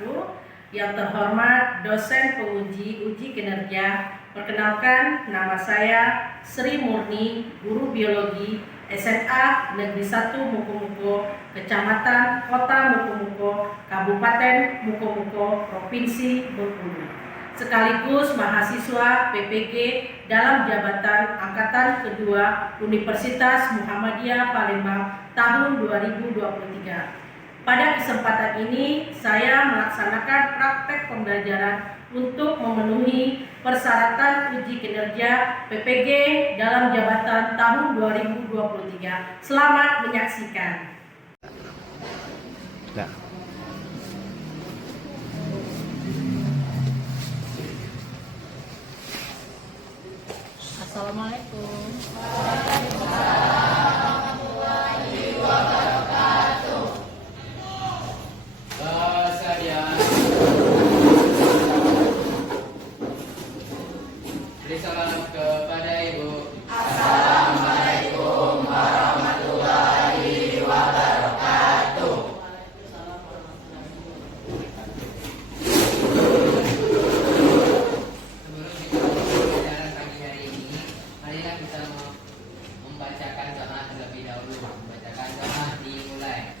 wabarakatuh. Yang terhormat dosen penguji uji kinerja, perkenalkan nama saya Sri Murni, guru biologi SMA Negeri 1 Mukomuko, Kecamatan Kota Mukomuko, Kabupaten Mukomuko, Provinsi Bengkulu. Sekaligus mahasiswa PPG dalam jabatan Angkatan Kedua Universitas Muhammadiyah Palembang tahun 2023. Pada kesempatan ini, saya melaksanakan praktek pembelajaran untuk memenuhi persyaratan uji kinerja PPG dalam jabatan tahun 2023. Selamat menyaksikan. Ya. Assalamualaikum. Beri salam kepada Ibu. Assalamualaikum warahmatullahi wabarakatuh. Sebelum kita pembelajaran pagi hari ini, marilah kita membacakan doa terlebih dahulu. Membacakan doa dimulai.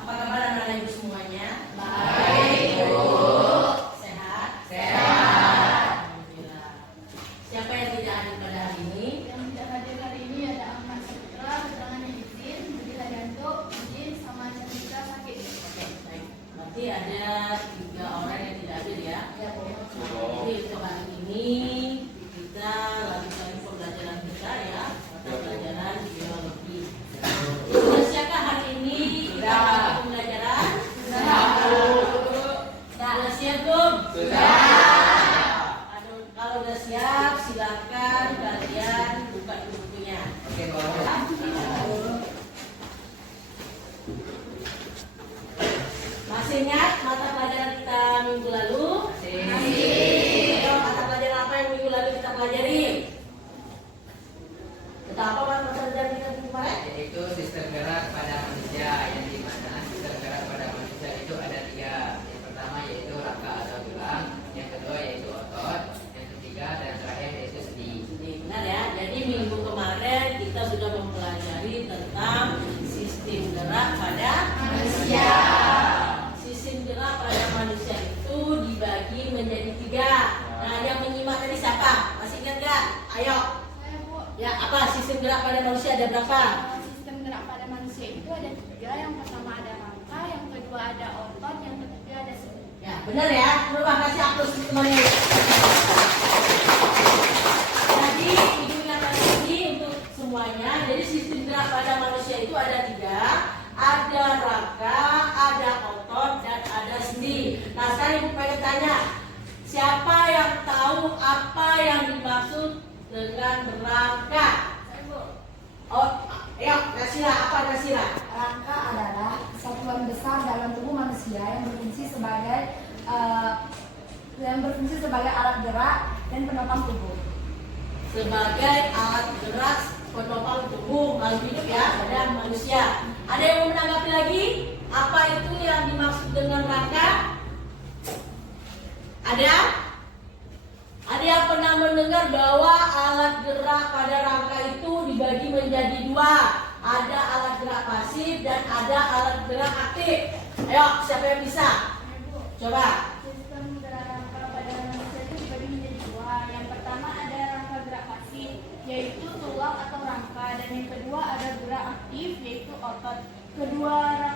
Apa kabar anak-anak ibu semuanya? Baik, Bu. Sehat? Sehat. Alhamdulillah. Siapa yang tidak hadir pada hari ini? Yang tidak hadir hari ini ada Ahmad Saputra, keterangannya izin, Budi Haryanto, izin, sama Chandra sakit. Oke, baik. Berarti ada 3 orang yang tidak hadir ya? Ya, Bu. Jadi untuk hari ini kita lanjutkan pembelajaran kita ya, mata pelajaran biologi. Sudah siapkah hari ini kita mata pembelajaran? Sudah. Sudah siap belum? Aduh, kalau udah siap silakan kalian buka bukunya. Oke, kalau Masih ingat mata pelajaran kita minggu lalu? Ayo, mata pelajaran apa yang minggu lalu kita pelajari? Kita apa mata pelajaran kita minggu kemarin? yaitu sistem gerak pada manusia, yang di mana sistem gerak pada manusia itu ada 3. Yang pertama yaitu rangka atau tulang, yang kedua yaitu otot, yang ketiga dan terakhir yaitu sendi. Ini benar ya. Jadi minggu kemarin kita sudah mempelajari tentang sistem gerak pada manusia. Sistem gerak pada manusia itu dibagi menjadi 3. Nah, yang menyimak tadi siapa? Masih ingat nggak? Ayo. Saya, Bu. Ya, apa sistem gerak pada manusia ada berapa? Sistem gerak pada manusia itu ada 3. Yang pertama ada rangka, yang kedua ada otot, yang ketiga ada sendi. Ya, benar ya. Terima kasih atas temannya. Jadi, ibu ingatkan lagi untuk semuanya. Jadi sistem gerak pada manusia itu ada 3. Ada rangka, ada otot, dan ada sendi. Nah, sekarang ibu pengen tanya, siapa yang tahu apa yang dimaksud dengan rangka? Saya, Bu. Oh, ayo, Nasira, apa Nasira? Rangka adalah satuan besar dalam tubuh manusia yang berfungsi sebagai alat gerak dan penopang tubuh. Sebagai alat gerak penopang tubuh makhluk hidup ya, badan manusia. Ada yang mau menanggapi lagi? Apa itu yang dimaksud dengan rangka? Ada? Ada yang pernah mendengar bahwa alat gerak pada rangka itu dibagi menjadi 2. Ada alat gerak pasif dan ada alat gerak aktif. Ayo, siapa yang bisa? Saya, Bu. Coba. Sistem gerak rangka pada manusia itu dibagi menjadi 2. Yang pertama ada rangka gerak pasif, yaitu tulang atau rangka, dan yang kedua ada gerak aktif, yaitu otot. Kedua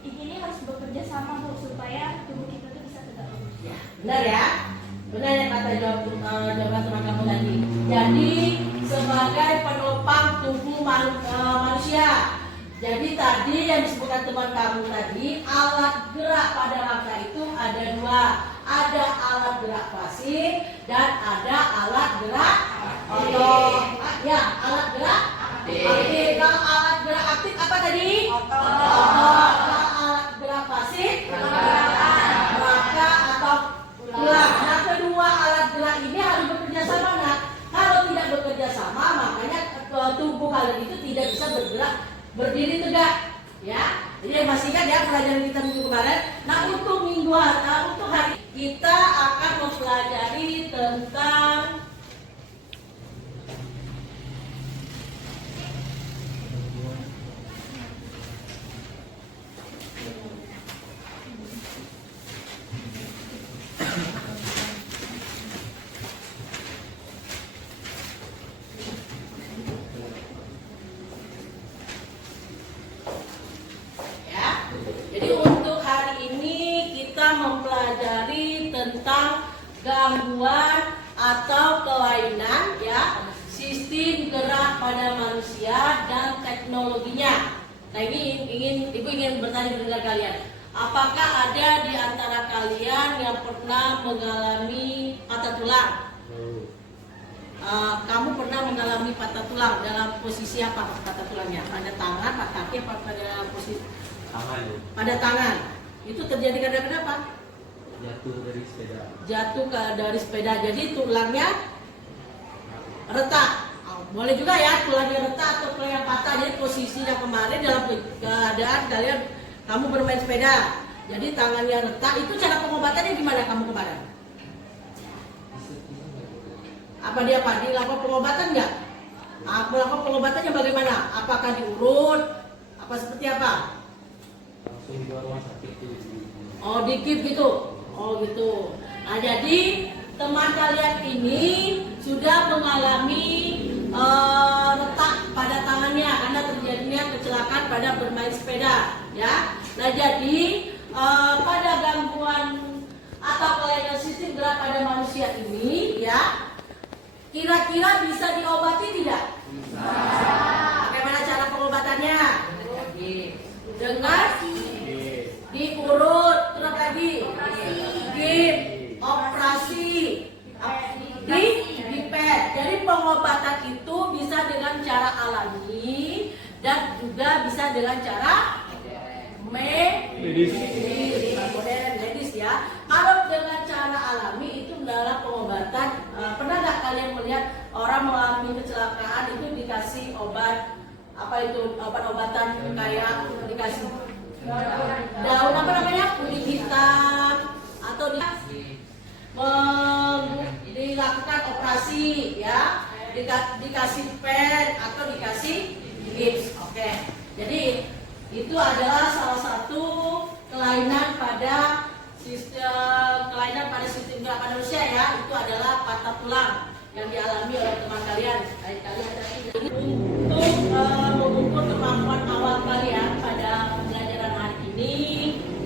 ini harus bekerja sama, Bu, supaya tubuh kita tuh bisa tegak lurus. Ya, benar ya. Benar ya kata jawaban teman kamu tadi. Jadi sebagai penopang tubuh manusia. Jadi tadi yang disebutkan teman kamu tadi, alat gerak pada rangka itu ada dua. Ada alat gerak pasif dan ada alat gerak otot. Ya, alat gerak aktif. Kalau alat gerak aktif apa tadi? Otot. Kalau alat gerak pasif rangka atau tulang. Nah, kedua alat gerak ini harus bekerja sama. Nah, kalau tidak bekerja sama, makanya tubuh kalian itu tidak bisa bergerak berdiri tegak, ya. Jadi masih ingat ya pelajaran kita minggu kemarin. Nah, untuk untuk hari kita akan mempelajari tentang mempelajari tentang gangguan atau kelainan ya sistem gerak pada manusia dan teknologinya. Nah, ini ibu ingin bertanya dengan kalian, apakah ada di antara kalian yang pernah mengalami patah tulang? Kamu pernah mengalami patah tulang dalam posisi apa patah tulangnya? Pada tangan, pada kaki, apa pada posisi Tangan. pada tangan? Itu terjadi karena kenapa? Jatuh dari sepeda. Jatuh dari sepeda, jadi tulangnya retak. Boleh juga ya tulangnya retak atau tulangnya patah. Jadi posisinya kemarin dalam keadaan kamu bermain sepeda, jadi tangannya retak. Itu cara pengobatannya gimana kamu kemarin? Apa dilakukan pengobatan nggak? Melakukan pengobatannya bagaimana? Apakah diurut? Apa seperti apa? Langsung ke rumah sakit itu. Oh, dikit gitu. Oh gitu. Nah, jadi teman kalian ini sudah mengalami retak pada tangannya karena terjadinya kecelakaan pada bermain sepeda, ya. Nah, jadi pada gangguan atau kelainan sistem gerak pada manusia ini, ya, kira-kira bisa diobati tidak? Bisa. Bagaimana cara pengobatannya? Dengan diurut, terus lagi operasi, dipet. Jadi pengobatan itu bisa dengan cara alami dan juga bisa dengan cara medis ya. Kalau dengan cara alami itu adalah pengobatan. Pernah nggak kalian melihat orang mengalami kecelakaan itu dikasih obat apa itu obat-obatan kayak dikasih daun apa namanya kuning hitam atau dilakukan operasi ya, dikasih pen atau dikasih gips. Oke. Jadi itu adalah salah satu kelainan pada sistem gerak manusia ya. Itu adalah patah tulang yang dialami oleh teman kalian. Untuk mengukur kemampuan awal kalian pada pembelajaran hari ini,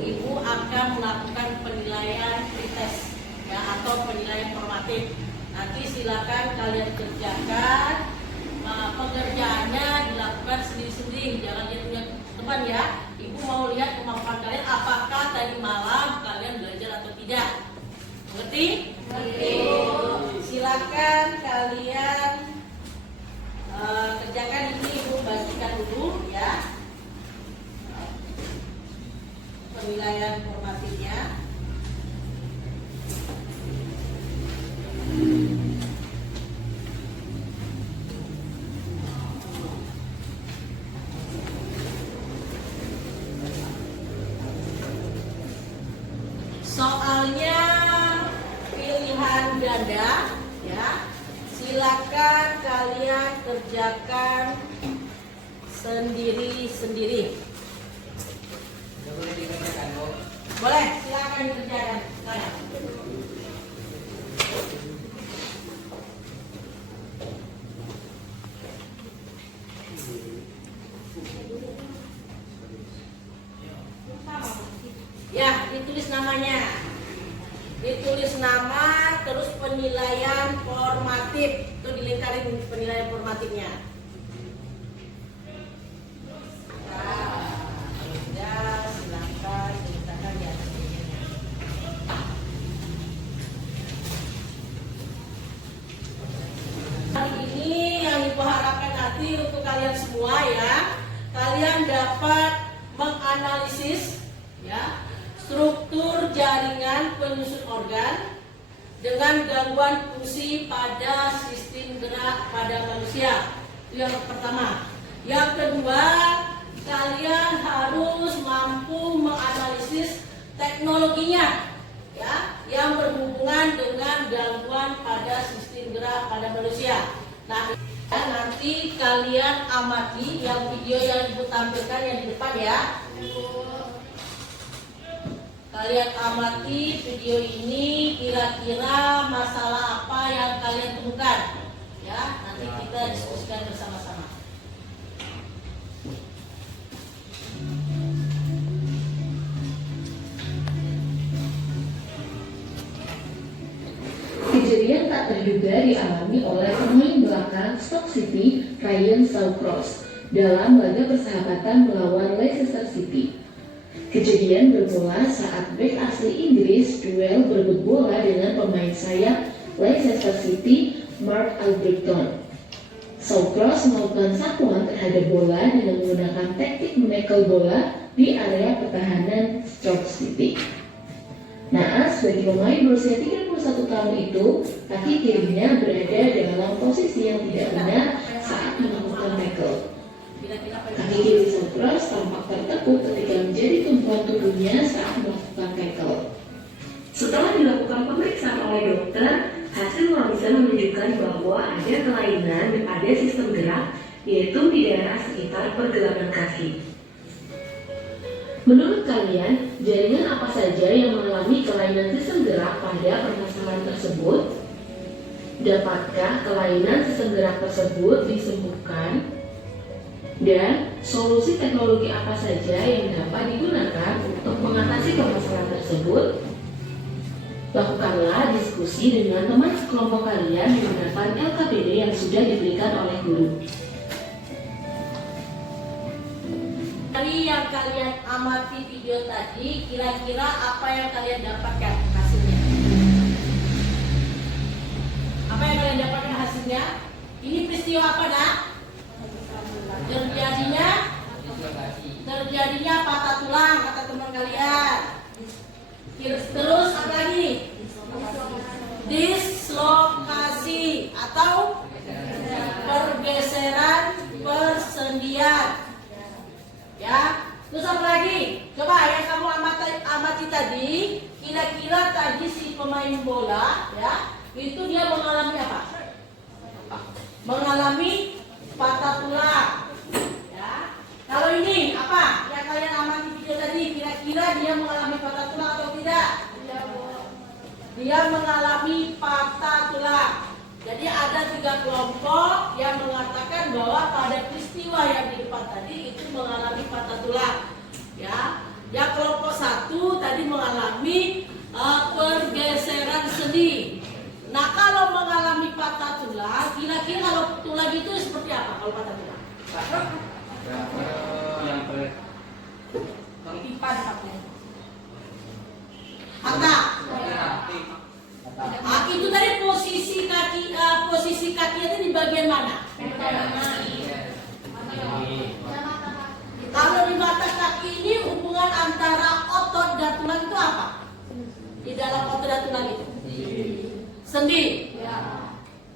ibu akan melakukan penilaian pretest ya, atau penilaian formatif. Nanti silakan kalian kerjakan. Pengerjaannya dilakukan sendiri-sendiri, jangan dia punya teman ya. Ibu mau lihat kemampuan kalian, apakah tadi malam kalian belajar atau tidak. Mengerti? Mengerti. Silakan kalian kerjakan ini, ibu bagikan dulu ya. Penilaian formatifnya. Soalnya pilihan ganda ya. Silakan kalian kerjakan sendiri-sendiri. Boleh dikerjakan, Bu? Boleh, silakan dikerjakan. Ya, ditulis namanya. Ditulis nama, terus penilaian formatif. Itu dilingkarin penilaian formatifnya. Nah, ya, silakan ceritakan di atas ini. Hari ini yang Ibu harapkan nanti untuk kalian semua ya, kalian dapat menganalisis ya struktur jaringan penyusun organ dengan gangguan fungsi pada sistem gerak pada manusia. Itu yang pertama. Yang kedua, kalian harus mampu menganalisis teknologinya ya yang berhubungan dengan gangguan pada sistem gerak pada manusia. Nah, nanti kalian amati yang video yang Ibu tampilkan yang di depan ya. Kalian amati video ini, kira-kira masalah apa yang kalian temukan ya, nanti kita diskusikan bersama-sama. Kejadian tak terduga dialami oleh pemain belakang Stoke City, Ryan Shawcross, dalam laga persahabatan melawan Leicester City. Kejadian bermula saat bek asli Inggris duel berebut bola dengan pemain sayap Leicester City, Mark Albrighton. Shawcross melakukan sapuan terhadap bola dengan menggunakan teknik menekel bola di area pertahanan Stoke City. Naas bagi pemain berusia 31 tahun itu, kaki kirinya berada dalam posisi yang tidak benar saat melakukan tackle. Kaki kiri Shawcross tampak tertekuk ketika menjadi tumpuan tubuhnya saat melakukan tackle. Setelah dilakukan pemeriksaan oleh dokter, hasil ronsen menunjukkan bahwa ada kelainan pada sistem gerak, yaitu di daerah sekitar pergelangan kaki. Menurut kalian, jaringan apa saja yang mengalami kelainan sistem gerak pada permasalahan tersebut? Dapatkah kelainan sistem gerak tersebut disembuhkan? Dan solusi teknologi apa saja yang dapat digunakan untuk mengatasi permasalahan tersebut? Lakukanlah diskusi dengan teman sekelompok kalian menggunakan LKPD yang sudah diberikan oleh guru. Dari yang kalian amati video tadi, kira-kira apa yang kalian dapatkan hasilnya? Apa yang kalian dapatkan hasilnya? Ini peristiwa apa, Nak? Terjadinya patah tulang, kata teman kalian. Terus apa lagi? Dislokasi atau pergeseran persendian. Ya, terus apa lagi? Coba yang kamu amati tadi, kira-kira tadi si pemain bola, ya, itu dia mengalami apa? Mengalami patah tulang. Ya, kalau ini apa? Yang kalian amati video tadi, kira-kira dia mengalami patah tulang atau tidak? Dia mengalami patah tulang. Jadi ada 3 kelompok yang mengatakan bahwa pada peristiwa yang di depan tadi itu mengalami patah tulang. Ya, yang kelompok 1 tadi mengalami pergeseran sendi. Nah, kalau mengalami patah tulang, kira-kira kalau tulang itu seperti apa kalau patah tulang? Yang Lipat katanya. Patah. Itu tadi posisi kaki itu di bagian mana? Kalau di mata kaki ini hubungan antara otot dan tulang itu apa? Di dalam otot dan tulang itu? Sendi.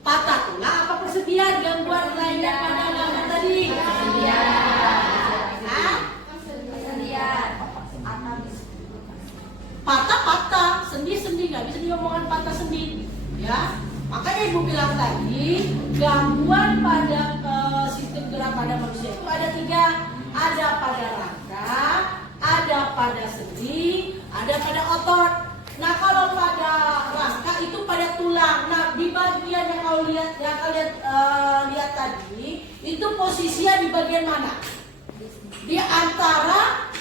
Patah tulang apa persendian? Gangguan kelainan pada lengan tadi? Patah, sendi, nggak bisa diomongkan patah sendi, ya. Makanya ibu bilang tadi, gangguan pada sistem gerak pada manusia itu ada 3, ada pada rangka, ada pada sendi, ada pada otot. Nah, kalau pada rangka itu pada tulang. Nah, di bagian yang kalian lihat tadi, itu posisinya di bagian mana? Di antara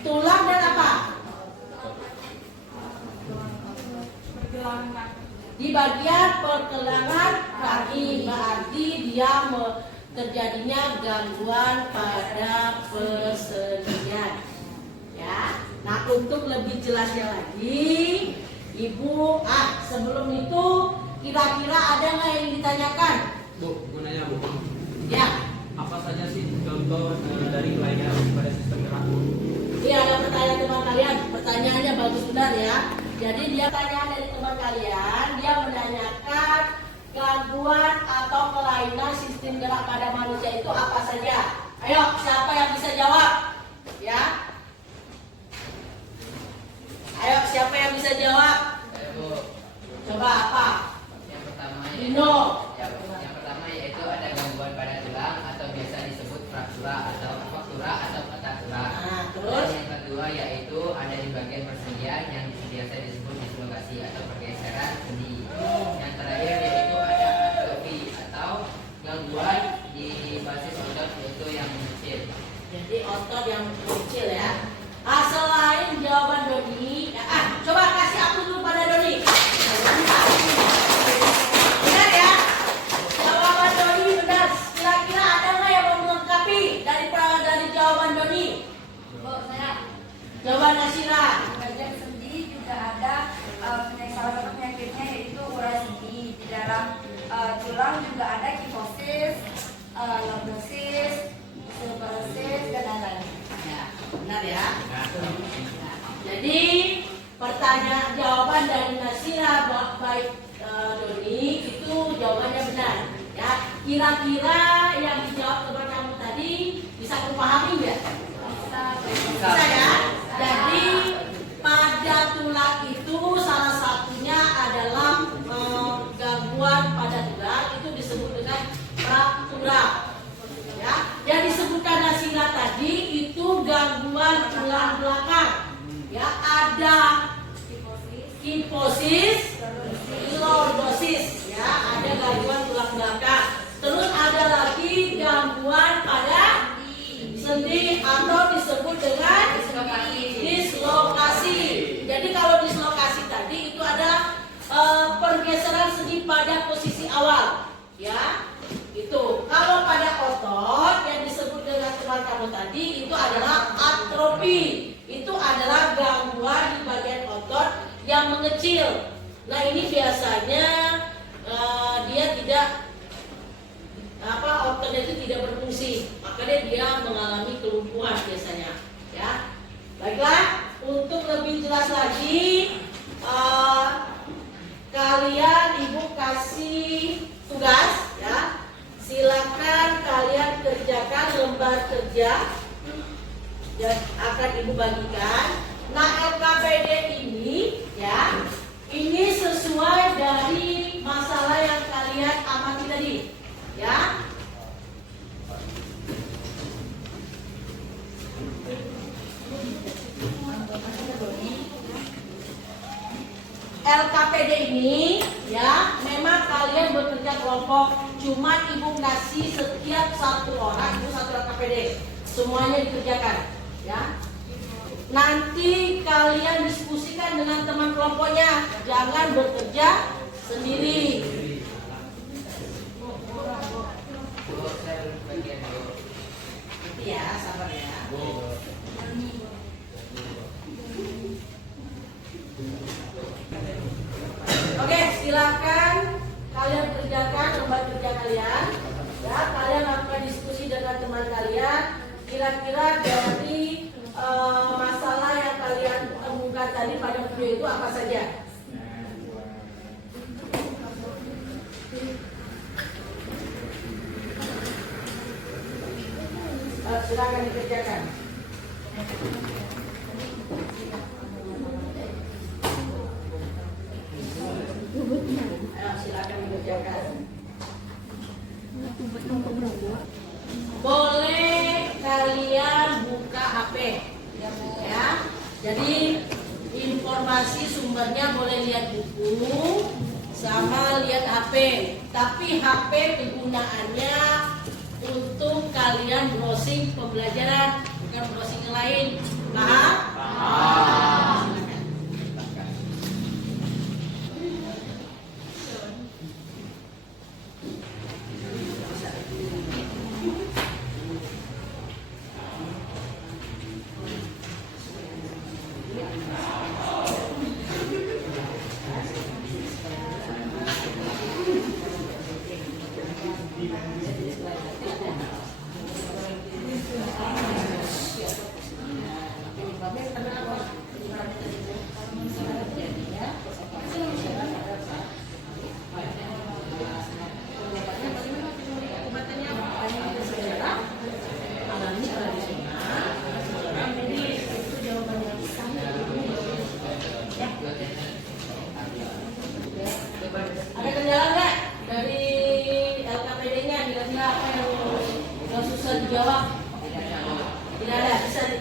tulang dan apa? Di bagian pergelangan kaki berarti dia terjadinya gangguan pada persendian. Ya. Nah, untuk lebih jelasnya lagi, Ibu, sebelum itu kira-kira ada nggak yang ditanyakan? Bu, mau nanya Bu. Ya. Apa saja sih contoh dari kelainan pada sistem gerak? Iya, ada pertanyaan teman kalian. Pertanyaannya bagus benar ya. Jadi dia pertanyaan dari teman kalian, dia menanyakan gangguan atau kelainan sistem gerak pada manusia itu apa saja. Ayo, siapa yang bisa jawab? Ya. Ayo, siapa yang bisa jawab? Saya Bu. Coba apa? Yang pertama Dino. yang pertama yaitu ada gangguan pada tulang atau biasa disebut fraktura atau patah tulang. Nah, Dan terus yang kedua yaitu ada di bagian persendian yang biasa disebut dislokasi atau pergeseran sendi. Yang terakhir yaitu ada atrofi atau gangguan di basis otot yaitu yang mengecil. jadi otot yang kecil ya. Selain jawaban Doni, ya, coba kasih aku dulu pada Doni. Benar ya? Jawaban Doni benar. Kira-kira ada nggak yang mau melengkapi dari jawaban Doni? Saya Jawaban Nasira. di bagian sendi juga ada salah satu penyakitnya yaitu urai sendi. Di dalam tulang juga ada kifosis, lordosis, osteoporosis dan lain-lain. Ya, benar ya. Jadi pertanyaan jawaban dari Nasira baik Doni itu jawabannya benar. Ya, kira-kira yang dijawab teman kamu tadi bisa kupahami nggak? Bisa ya. Jadi pada tulang itu salah satunya adalah gangguan pada tulang itu disebut dengan fraktura. Ya, yang disebutkan Nasira tadi itu gangguan tulang belakang. Ya, ada kifosis, lordosis, ya, ada gangguan tulang belakang. Terus ada lagi gangguan pada sendi atau disebut dengan dislokasi. Jadi kalau dislokasi tadi itu adalah pergeseran sendi pada posisi awal, ya. Itu. Kalau pada otot yang disebut dengan teman kamu tadi itu adalah atrofi. Itu adalah gangguan di bagian otot yang mengecil. Nah, ini biasanya dia tidak ototnya itu tidak berfungsi, makanya dia mengalami kelumpuhan biasanya. Ya, baiklah. Untuk lebih jelas lagi, kalian Ibu kasih tugas, ya. Silakan kalian kerjakan lembar kerja yang akan Ibu bagikan. Nah, LKPD ini, ya, ini sesuai dari masalah yang kalian amati tadi, ya. LKPD ini, ya, memang kalian bekerja kelompok. Cuma Ibu kasih setiap satu orang itu satu LKPD. Semuanya dikerjakan, ya. Nanti kalian diskusikan dengan teman kelompoknya. Jangan bekerja sendiri. Bu, saya bagian Bu. Nanti ya, sabar ya. Oke, silakan kalian kerjakan lembar kerja kalian. Ya, kalian lakukan diskusi dengan teman kalian. Kira-kira dari masalah yang kalian temukan tadi pada video itu apa saja? Silakan dikerjakan. Ayo, silakan dikerjakan. Boleh kalian buka HP, ya. Jadi informasi sumbernya boleh lihat buku sama lihat HP. Tapi HP kegunaannya untuk kalian browsing pembelajaran, bukan browsing yang lain. Paham? Paham.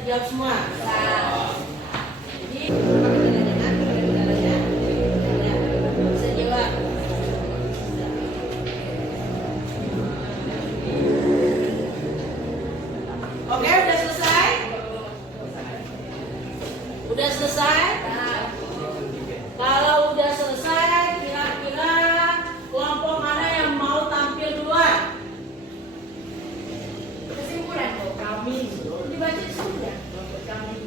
Jawab semua. Bisa. Jadi pakai tanda tandanya, ya, bisa jawab. Oke, udah selesai? Udah selesai? Kalau udah selesai, kira-kira kelompok mana yang mau tampil duluan? Kesimpulan Bu. Kami dibaca sudah. Kami.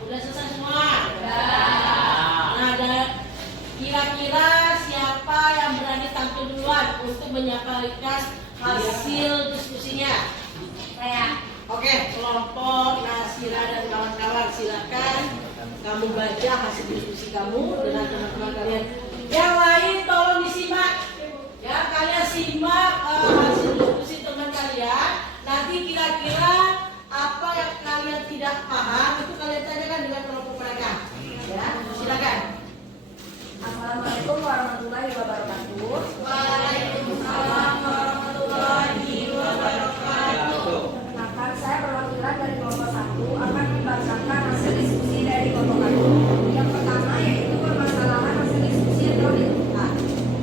Udah selesai semua? Nah, kira-kira siapa yang berani tampil duluan untuk menyampaikan hasil diskusinya? Saya. Oke, kelompok Nasira dan kawan-kawan, silakan kamu baca hasil diskusi kamu dengan teman-teman kalian. Yang lain tolong disimak. Ya, kalian simak hasil diskusi teman kalian. Nanti kira-kira apa yang kalian tidak paham itu kalian tanyakan dengan kelompok mereka. Ya, silakan. Assalamualaikum warahmatullahi wabarakatuh. Waalaikumsalam warahmatullahi wabarakatuh. Perkenalkan, saya perwakilan dari kelompok 1 akan membacakan hasil diskusi dari kelompok 1. Yang pertama yaitu permasalahan hasil diskusi yang telah ditemukan.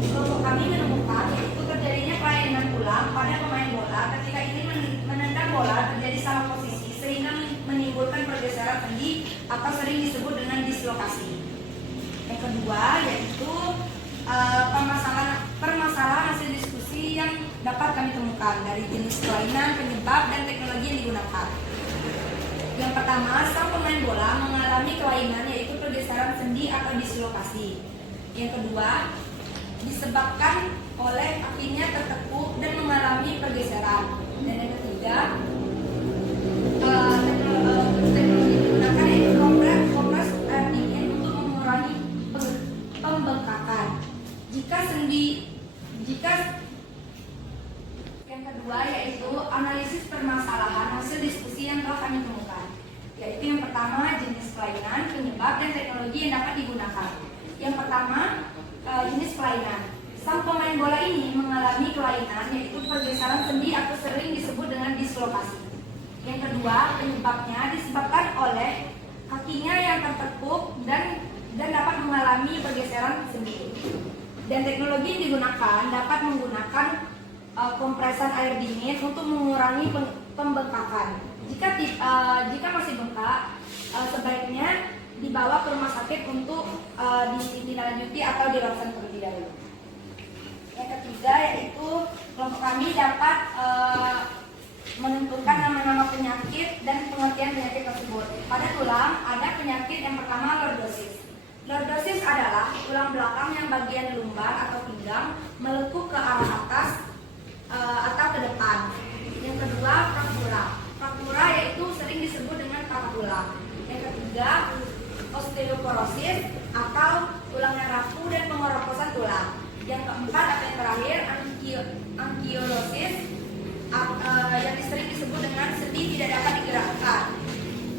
Kelompok kami menemukan yaitu terjadinya kelainan tulang pada pemain bola ketika ingin menendang bola terjadi salah posisi sehingga menimbulkan pergeseran sendi atau sering disebut dengan dislokasi. Yang kedua yaitu permasalahan hasil diskusi yang dapat kami temukan dari jenis kelainan, penyebab, dan teknologi yang digunakan. Yang pertama, sang pemain bola mengalami kelainan yaitu pergeseran sendi atau dislokasi. Yang kedua, disebabkan oleh kakinya tertekuk dan mengalami pergeseran. Dan yang ketiga, teknologi yang digunakan yaitu kompres air dingin untuk mengurangi pembengkakan. Yang kedua yaitu analisis permasalahan hasil diskusi yang telah kami temukan, yaitu yang pertama jenis kelainan, penyebab, dan teknologi yang dapat digunakan. Yang pertama jenis kelainan. Sang pemain bola ini mengalami kelainan yaitu pergeseran sendi atau sering disebut dengan dislokasi. Yang kedua, penyebabnya disebabkan oleh kakinya yang tertekuk dan dapat mengalami pergeseran sendi. Dan teknologi yang digunakan dapat menggunakan kompresan air dingin untuk mengurangi pembengkakan. Jika masih bengkak, sebaiknya dibawa ke rumah sakit untuk ditindaklanjuti atau dilakukan terlebih dahulu. Yang ketiga yaitu kelompok kami dapat menentukan nama-nama penyakit dan pengertian penyakit tersebut. Pada tulang ada penyakit yang pertama lordosis. Lordosis adalah tulang belakang yang bagian lumbar atau pinggang melekuk ke arah atas atau ke depan. Yang kedua fraktura. Fraktura yaitu sering disebut dengan patah tulang. Yang ketiga osteoporosis atau tulang yang rapuh dan pengeroposan tulang. Yang keempat atau yang terakhir ankylosis yang sering disebut dengan sendi tidak dapat digerakkan.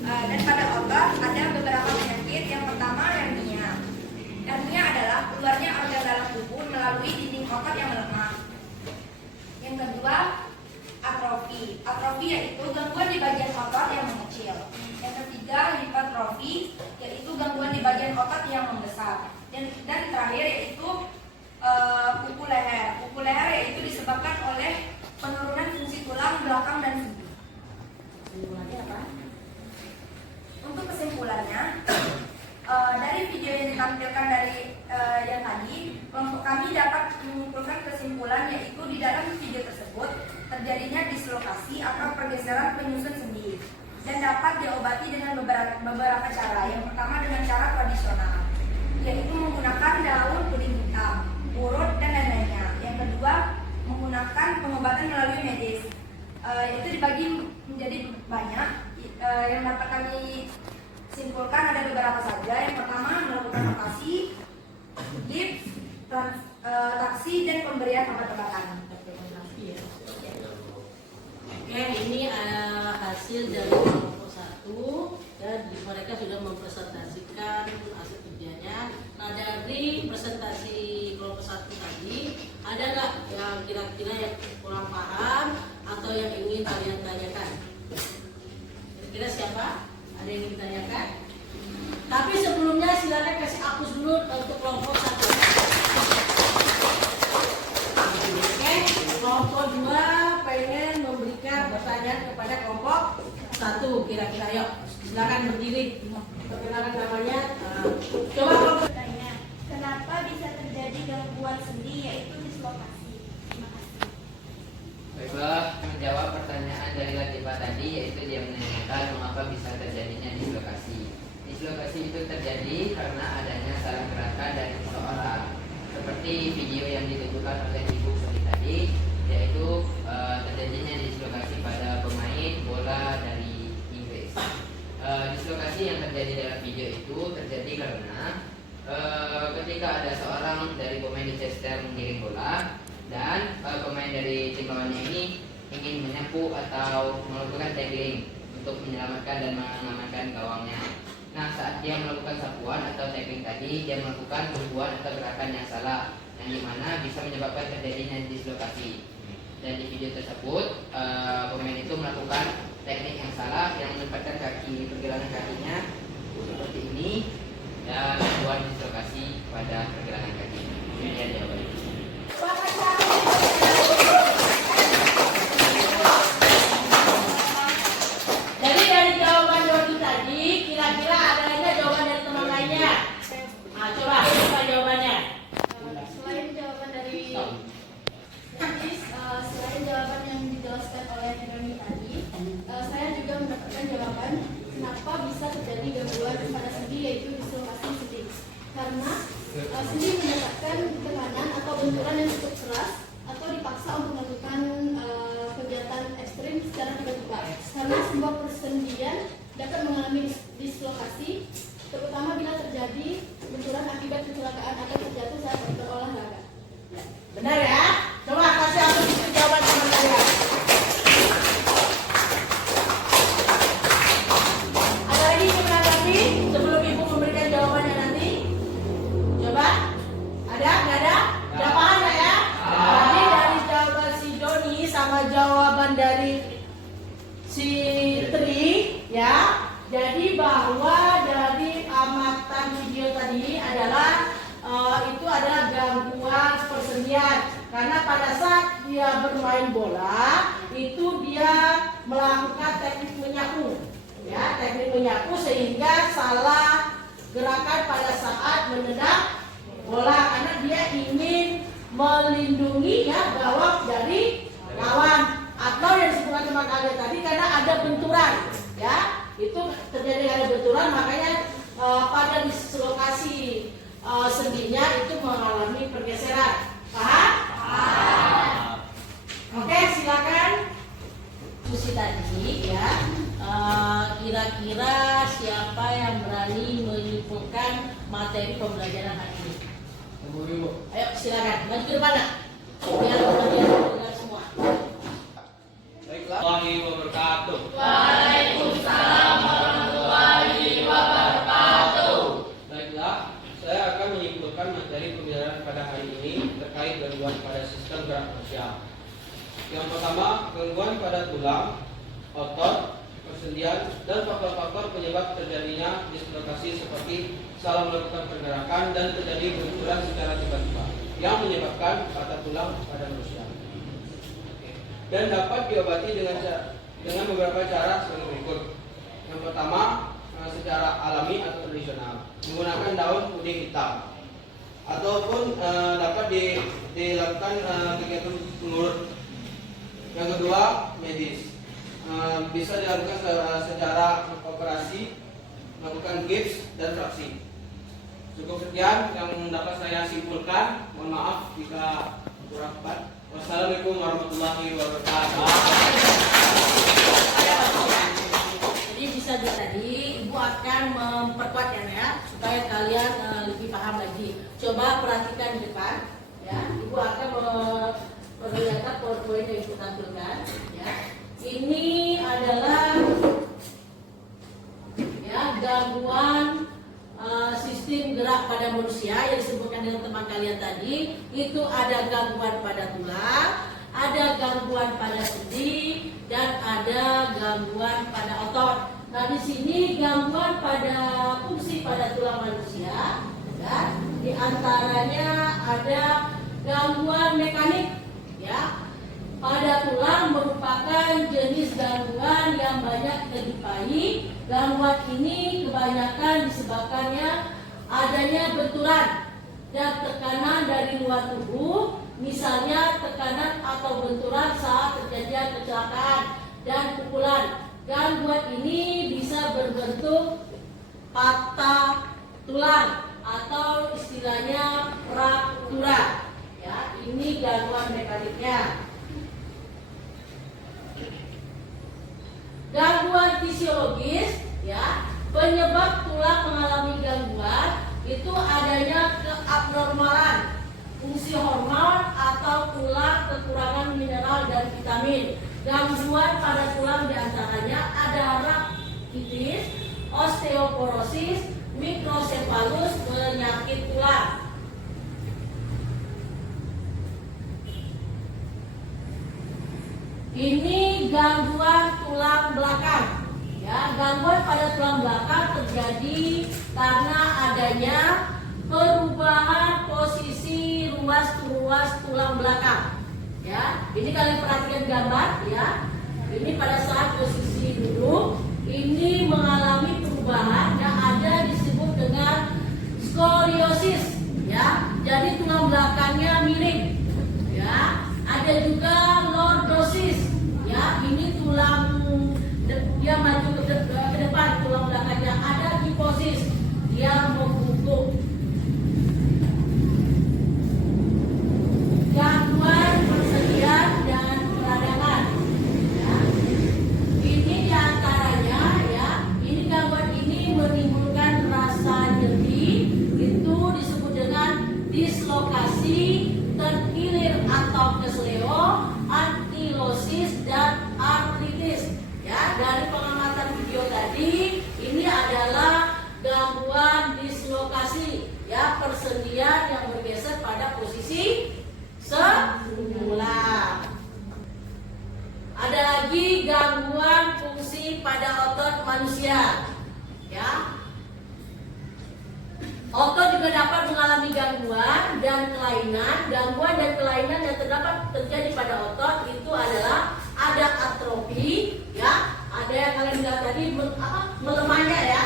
Dan pada otot ada beberapa penyakit. Yang pertama hernia. Hernia adalah keluarnya organ dalam tubuh melalui dinding otot yang melemah. Yang kedua atrofi. Atrofi yaitu gangguan di bagian otot yang mengecil. Yang ketiga hipertrofi yaitu gangguan di bagian otot yang membesar. Dan terakhir yaitu kuku leher. Kuku leher yaitu disebabkan oleh penurunan fungsi tulang belakang dan sendi. Kesimpulannya apa? Untuk kesimpulannya, dari video yang ditampilkan dari yang tadi, kelompok kami dapat menyimpulkan kesimpulan yaitu di dalam video tersebut terjadinya dislokasi atau pergeseran penyusun sendi dan dapat diobati dengan beberapa cara. Yang pertama dengan cara tradisional, yaitu menggunakan daun kuning hitam, urut, dan lain-lainnya. Yang kedua menggunakan pengobatan melalui medis, itu dibagi menjadi banyak. Yang dapat kami simpulkan ada beberapa saja. Yang pertama melakukan operasi, gips, taksi, dan pemberian obat-obatan. Oke, ini hasil dari kelompok 1 dan mereka sudah mempresentasikan hasil kerjanya. Nah, dari presentasi kelompok 1 tadi ada nggak yang kira-kira yang Tapi sebelumnya silakan kasih hapus dulu untuk kelompok 1. Oke, kelompok 2 pengen memberikan pertanyaan kepada kelompok 1. Kira-kira yuk, silakan berdiri. Perkenalkan namanya. Coba kelompok. Bertanya, kenapa bisa terjadi gangguan sendi yaitu dislokasi? Terima kasih. Baiklah, menjawab pertanyaan dari Latifah tadi, yaitu dia menanyakan mengapa bisa terjadinya dislokasi. Dislokasi itu terjadi karena adanya salah gerakan dari seseorang, seperti video yang ditunjukkan oleh Ibu Suli tadi, yaitu terjadinya dislokasi pada pemain bola dari Inggris. Dislokasi yang terjadi dalam video itu terjadi karena ketika ada seorang dari pemain Leicester menggiring bola dan pemain dari tim lawannya ini ingin menyapu atau melakukan tackling untuk menyelamatkan dan mengamankan gawangnya. Nah, saat dia melakukan sapuan atau tackling tadi, dia melakukan tumpuan atau gerakan yang salah, yang dimana bisa menyebabkan terjadinya dislokasi. Dan di video tersebut, pemain itu melakukan teknik yang salah yang menempatkan pergelangan kakinya seperti ini dan membuat dislokasi pada pergelangan kaki. Ini dia jawabannya. Jadi dari jawaban Dodi tadi, kira-kira ada nggak jawaban dari teman lainnya? Nah, coba jawabannya. Selain jawaban dari selain jawaban yang dijelaskan oleh Doni tadi, saya juga mendapatkan jawaban kenapa bisa terjadi gangguan pada sendi yaitu dislokasi sendi. Karena sendi mendapatkan tekanan atau benturan yang cukup keras atau dipaksa untuk melakukan kegiatan ekstrim secara tiba-tiba. Karena sebuah persendian dapat mengalami dislokasi, terutama bila terjadi benturan akibat kecelakaan atau terjatuh saat berolahraga. Benar ya? Coba kasih aku itu jawaban teman kalian. Ada lagi yang menanggapi sebelum ibu memberikan jawabannya nanti? Coba? Ada? Nggak ada? Udah paham nggak ya? Jadi dari jawaban si Doni sama jawaban dari si Tri ya. Jadi bahwa dari amatan video tadi adalah itu adalah gangguan persendian karena pada saat dia bermain bola itu dia melakukan teknik menyapu ya, teknik menyapu sehingga salah gerakan pada saat menendang bola karena dia ingin melindungi ya gawang dari lawan atau yang disebutkan sama kalian tadi karena ada benturan ya, itu terjadi ada benturan makanya pada dislokasi sendinya itu mengalami pergeseran. Paham? Oke, silakan Susi tadi ya. Kira-kira siapa yang berani menyimpulkan materi pembelajaran hari ini? Ayo silakan, maju ke depan. Biar kalian dengar semua. Baiklah. Warahmatullahi wabarakatuh. Waalaikumsalam warahmatullahi wabarakatuh. Baiklah, saya akan menyimpulkan materi pembelajaran pada hari ini terkait gangguan pada sistem gerak manusia. Yang pertama, gangguan pada tulang, otot, persendian, dan faktor-faktor penyebab terjadinya dislokasi seperti salah melakukan pergerakan dan terjadi benturan secara tiba-tiba yang menyebabkan patah tulang pada manusia. Dan dapat diobati dengan beberapa cara sebagai berikut. Yang pertama, secara alami atau tradisional menggunakan daun puding hitam, ataupun dapat dilakukan kegiatan pengurut. Yang kedua, medis, bisa dilakukan secara operasi, melakukan gips dan fraksi. Cukup sekian yang dapat saya simpulkan. Mohon maaf jika kurang tepat. Wassalamualaikum warahmatullahi wabarakatuh. Jadi bisa tadi Ibu akan memperkuat ya supaya kalian lebih paham lagi. Coba perhatikan di depan ya. Ibu akan memperlihatkan PowerPoint yang Ibu tampilkan ya. Ini adalah ya gangguan sistem gerak pada manusia yang disebutkan dengan teman kalian tadi. Itu ada gangguan pada tulang, ada gangguan pada sendi, dan ada gangguan pada otot. Nah di sini gangguan pada fungsi pada antaranya ada gangguan mekanik, ya. Pada tulang merupakan jenis gangguan yang banyak terjumpai. Gangguan ini kebanyakan disebabkannya adanya benturan dan tekanan dari luar tubuh, misalnya tekanan atau benturan saat terjadinya kecelakaan dan pukulan. Gangguan ini bisa berbentuk patah tulang atau istilahnya fraktura. Ya, ini gangguan mekaniknya. Gangguan fisiologis, ya, penyebab tulang mengalami gangguan itu adanya keabnormalan fungsi hormon atau tulang kekurangan mineral dan vitamin. Gangguan pada tulang diantaranya ada rakitis, osteoporosis, mikrosefalus, penyakit tulang. Ini gangguan tulang belakang. Ya, gangguan pada tulang belakang terjadi karena adanya perubahan posisi ruas tulang belakang. Ya, ini kalian perhatikan gambar, ya. Ini pada saat posisi duduk, ini mengalami perubahan yang ada disebut dengan skoliosis. Ya, jadi tulang belakangnya miring. Ya, ada juga lordosis. Ya, ini tulang dia maju ke depan, tulang belakangnya. Ada kifosis, dia membungkuk. Gangguan persediaan dan peradangan. Ya, ini diantaranya, ya. Ini gangguan ini menimbulkan rasa nyeri, itu disebut dengan dislokasi, terkilir atau kesleo, ankilosis dan artritis. Ya, dari pengamatan video tadi, ini adalah gangguan dislokasi, ya, persendian yang bergeser pada posisi semula. Ada lagi gangguan fungsi pada otot manusia, ya. Otot juga dapat mengalami gangguan dan kelainan. Gangguan dan kelainan yang terdapat terjadi pada otot itu adalah ada atrofi, ya, ada yang kalian lihat tadi melemahnya, ya,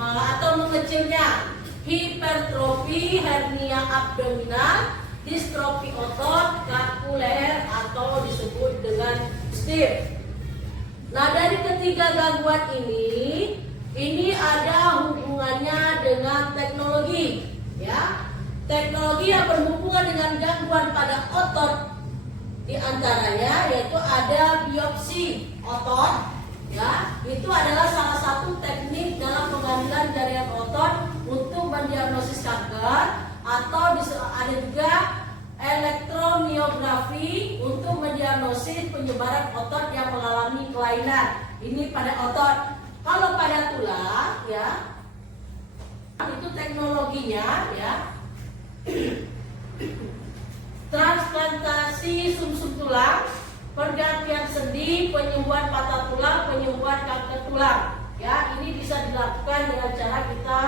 atau mengecilnya, hipertrofi, hernia abdominal, distrofi otot, kaku leher atau disebut dengan stiff. Nah, dari ketiga gangguan ini ada hubungannya dengan teknologi, ya. Teknologi yang berhubungan dengan gangguan pada otot di antaranya yaitu ada biopsi otot, ya. Itu adalah salah satu teknik dalam pengambilan jaringan otot untuk mendiagnosis kanker, atau ada juga elektromiografi untuk mendiagnosis penyebaran otot yang mengalami kelainan. Ini pada otot. Kalau pada tulang, ya, itu teknologinya, ya, transplantasi sumsum tulang, pergantian sendi, penyembuhan patah tulang, penyembuhan kanker tulang. Ya, ini bisa dilakukan dengan cara kita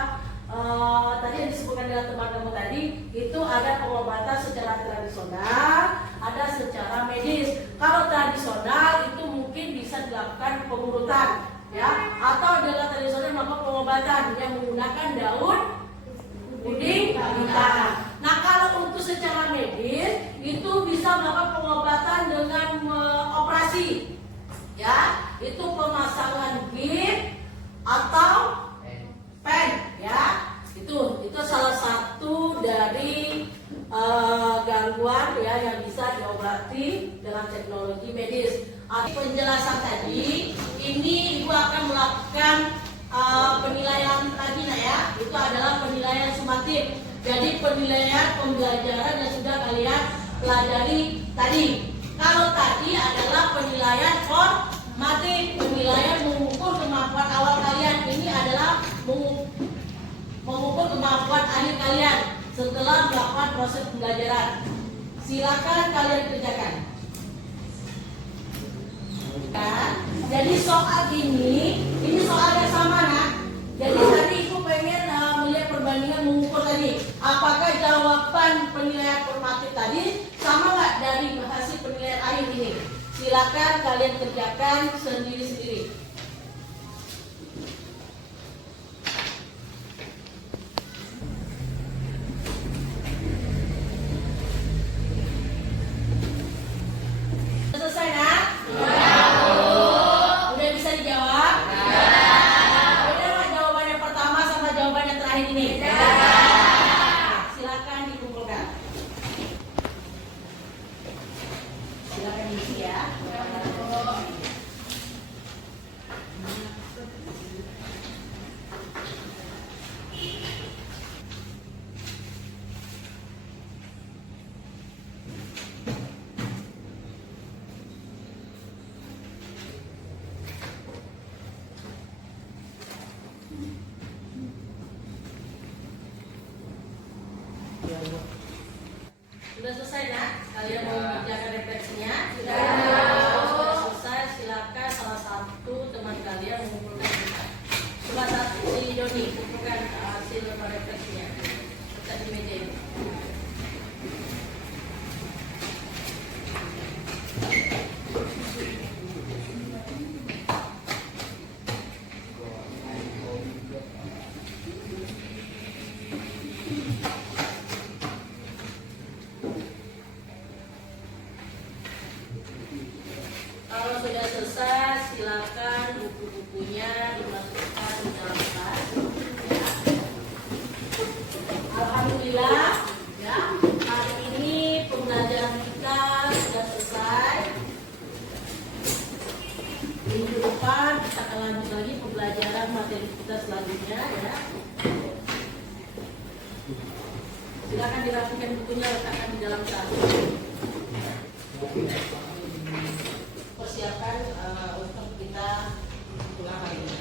tadi yang disebutkan dengan teman-teman tadi, itu ada pengobatan secara tradisional, ada secara medis. Kalau tradisional itu mungkin bisa dilakukan pengurutan, ya, atau dengan tradisional melakukan pengobatan yang menggunakan daun puding hitam. Nah, kalau untuk secara medis itu bisa melakukan pengobatan dengan operasi, ya, itu pemasangan bib atau pen, ya, itu salah satu dari gangguan, ya, yang bisa diobati dengan teknologi medis. Penjelasan tadi ini Ibu akan melakukan penilaian lagi, nah, ya, itu adalah penilaian sumatif. Jadi penilaian pembelajaran yang sudah kalian pelajari tadi. Kalau tadi adalah penilaian formatif, penilaian mengukur kemampuan awal kalian. Ini adalah mengukur kemampuan akhir kalian setelah melakukan proses pembelajaran. Silakan kalian kerjakan. Jadi soal ini soal yang sama, nah. Jadi tadi Ibu pengen melihat perbandingan mengukur tadi. Apakah jawaban penilaian formatif tadi sama nggak dari hasil penilaian akhir ini? Silakan kalian kerjakan sendiri-sendiri. Selesai nak? Udah bisa dijawab? Beda nggak jawaban yang pertama sama jawaban yang terakhir ini? Nah, silakan dikumpulkan. Silakan diisi ya. Sudah selesai nak? Kalian mau mengerjakan refleksinya? Sudah. Kalau sudah selesai, silakan salah satu teman kalian mengumpulkan kita. Coba satu si Doni kumpulkan hasil refleksinya. Letak di meja ini. Kalau sudah selesai, silakan buku-bukunya dimasukkan di dalam tas. Alhamdulillah, ya, hari ini pembelajaran kita sudah selesai. Minggu depan kita akan lanjut lagi pembelajaran materi kita selanjutnya, ya. Silakan dirapikan bukunya, letakkan di dalam tas. Persiapan untuk kita pulang hari ini.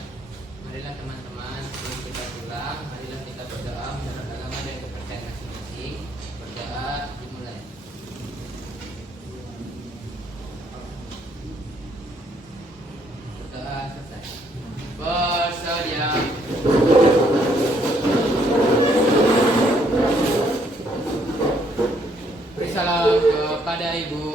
Marilah teman-teman, sebelum kita pulang, marilah kita berdoa menurut agama dan kepercayaan masing-masing. Berdoa dimulai. Berdoa selesai. Bersedia. Beri salam kepada Ibu.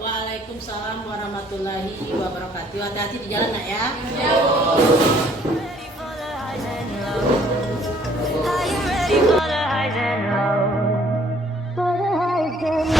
Waalaikumsalam warahmatullahi wabarakatuh. Hati-hati di jalan nak ya. Ready for the highs and lows? Are you ready for the highs and lows? For the highs and lows.